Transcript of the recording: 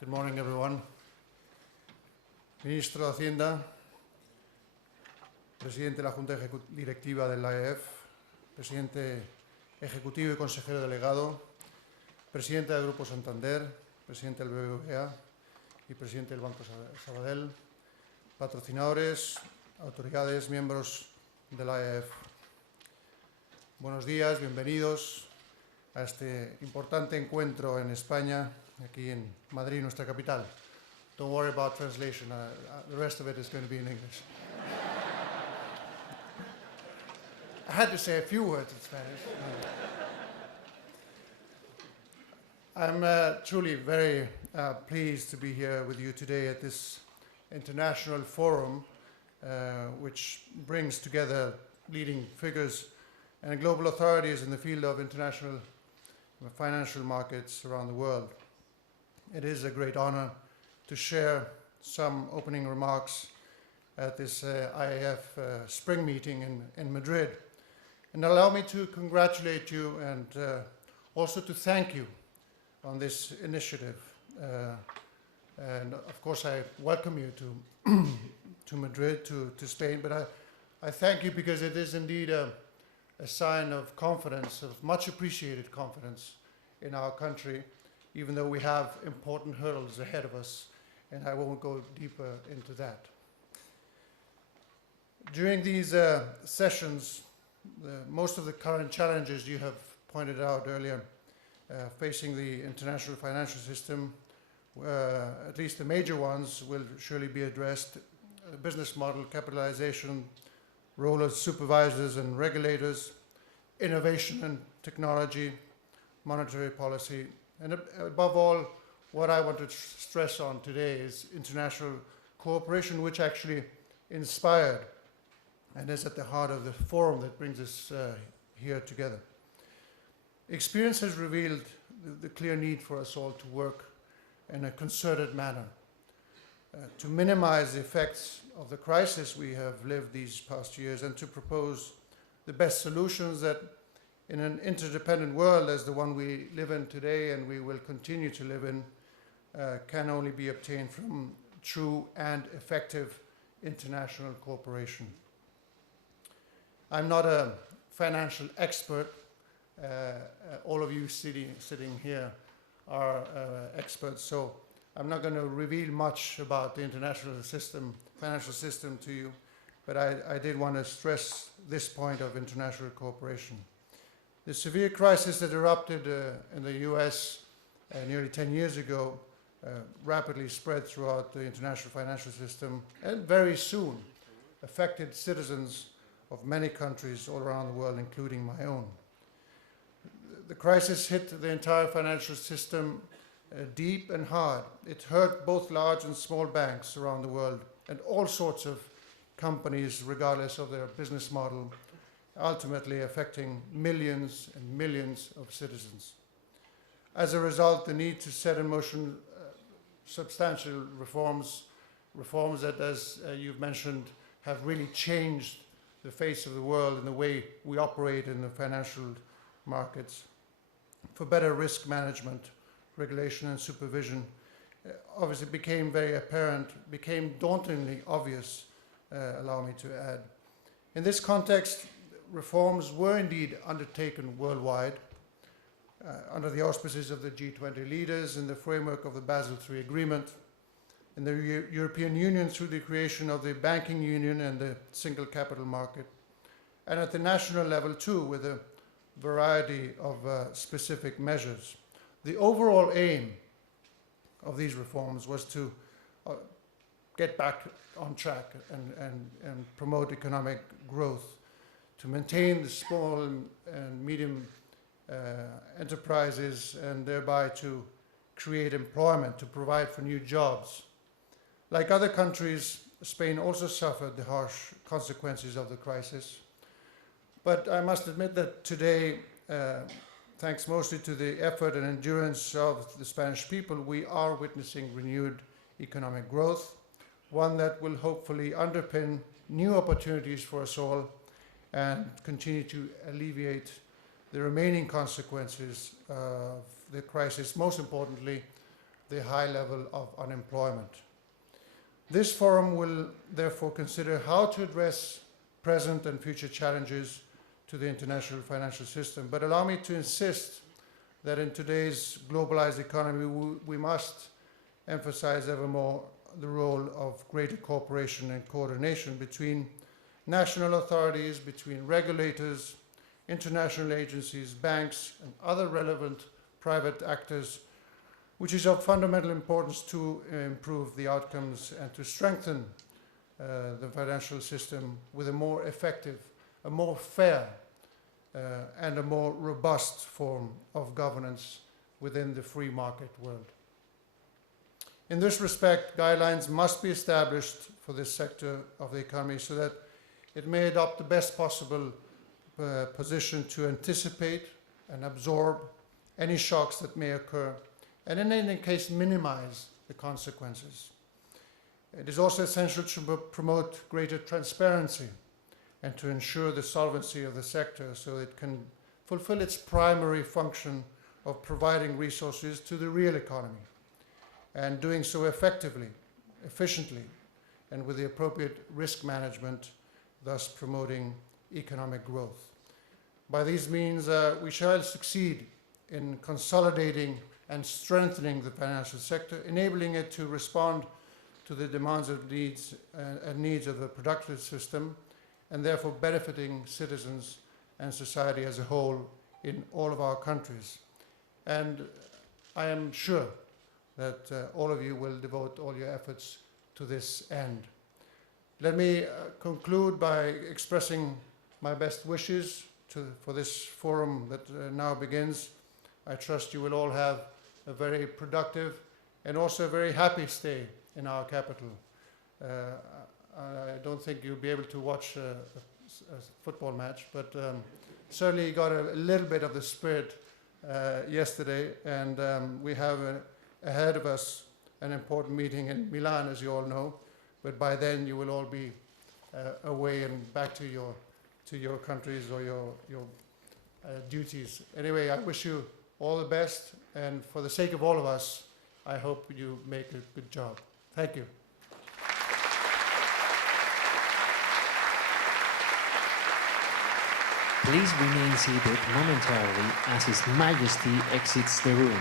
Good morning, everyone. Ministro de Hacienda, Presidente de la Junta Directiva del IIF, Presidente Ejecutivo y Consejero Delegado, Presidente del Grupo Santander, Presidente del BBVA y Presidente del Banco Sabadell, patrocinadores, autoridades, miembros del IIF. Buenos días, bienvenidos a este importante encuentro en España, aquí en Madrid, nuestra capital. Don't worry about translation, the rest of it is going to be in English. I had to say a few words in Spanish. I'm truly very pleased to be here with you today at this international forum, which brings together leading figures and global authorities in the field of international financial markets around the world. It is a great honor to share some opening remarks at this IIF spring meeting in Madrid. And allow me to congratulate you and also to thank you on this initiative. And of course I welcome you to Madrid, to Spain, but I thank you because it is indeed a sign of confidence, of much appreciated confidence in our country, even though we have important hurdles ahead of us, and I won't go deeper into that. During these sessions, most of the current challenges you have pointed out earlier facing the international financial system, at least the major ones, will surely be addressed. Business model, capitalization, role of supervisors and regulators, innovation and technology, monetary policy, and above all, what I want to stress on today is international cooperation, which actually inspired and is at the heart of the forum that brings us here together. Experience has revealed the clear need for us all to work in a concerted manner to minimize the effects of the crisis we have lived these past years and to propose the best solutions that in an interdependent world as the one we live in today and we will continue to live in can only be obtained from true and effective international cooperation. I'm not a financial expert. All of you sitting here are experts, so I'm not going to reveal much about the international system, financial system to you, but I did want to stress this point of international cooperation. The severe crisis that erupted in the US nearly 10 years ago rapidly spread throughout the international financial system and very soon affected citizens of many countries all around the world, including my own. The crisis hit the entire financial system deep and hard. It hurt both large and small banks around the world and all sorts of companies, regardless of their business model, ultimately affecting millions and millions of citizens. As a result, the need to set in motion substantial reforms that, as you've mentioned, have really changed the face of the world and the way we operate in the financial markets for better risk management, regulation and supervision, obviously became very apparent, became dauntingly obvious, allow me to add. In this context, reforms were indeed undertaken worldwide under the auspices of the G20 leaders in the framework of the Basel III Agreement, in the European Union through the creation of the banking union and the single capital market, and at the national level too with a variety of specific measures. The overall aim of these reforms was to get back on track and promote economic growth, to maintain the small and medium enterprises and thereby to create employment, to provide for new jobs. Like other countries, Spain also suffered the harsh consequences of the crisis. But I must admit that today, thanks mostly to the effort and endurance of the Spanish people, we are witnessing renewed economic growth, one that will hopefully underpin new opportunities for us all and continue to alleviate the remaining consequences of the crisis, most importantly, the high level of unemployment. This forum will therefore consider how to address present and future challenges to the international financial system. But allow me to insist that in today's globalized economy, we must emphasize ever more the role of greater cooperation and coordination between national authorities, between regulators, international agencies, banks, and other relevant private actors, which is of fundamental importance to improve the outcomes and to strengthen the financial system with a more effective, a more fair, and a more robust form of governance within the free market world. In this respect, guidelines must be established for this sector of the economy so that it may adopt the best possible position to anticipate and absorb any shocks that may occur, and in any case minimize the consequences. It is also essential to promote greater transparency and to ensure the solvency of the sector so it can fulfill its primary function of providing resources to the real economy, and doing so effectively, efficiently, and with the appropriate risk management, thus promoting economic growth. By these means, we shall succeed in consolidating and strengthening the financial sector, enabling it to respond to the demands of needs and needs of the productive system, and therefore benefiting citizens and society as a whole in all of our countries. And I am sure that all of you will devote all your efforts to this end. Let me conclude by expressing my best wishes for this forum that now begins. I trust you will all have a very productive and also a very happy stay in our capital. I don't think you'll be able to watch a football match, but certainly you got a little bit of the spirit yesterday, and we have ahead of us an important meeting in Milan, as you all know, but by then you will all be away and back to your countries or your duties. Anyway, I wish you all the best, and for the sake of all of us, I hope you make a good job. Thank you. Please remain seated momentarily as His Majesty exits the room.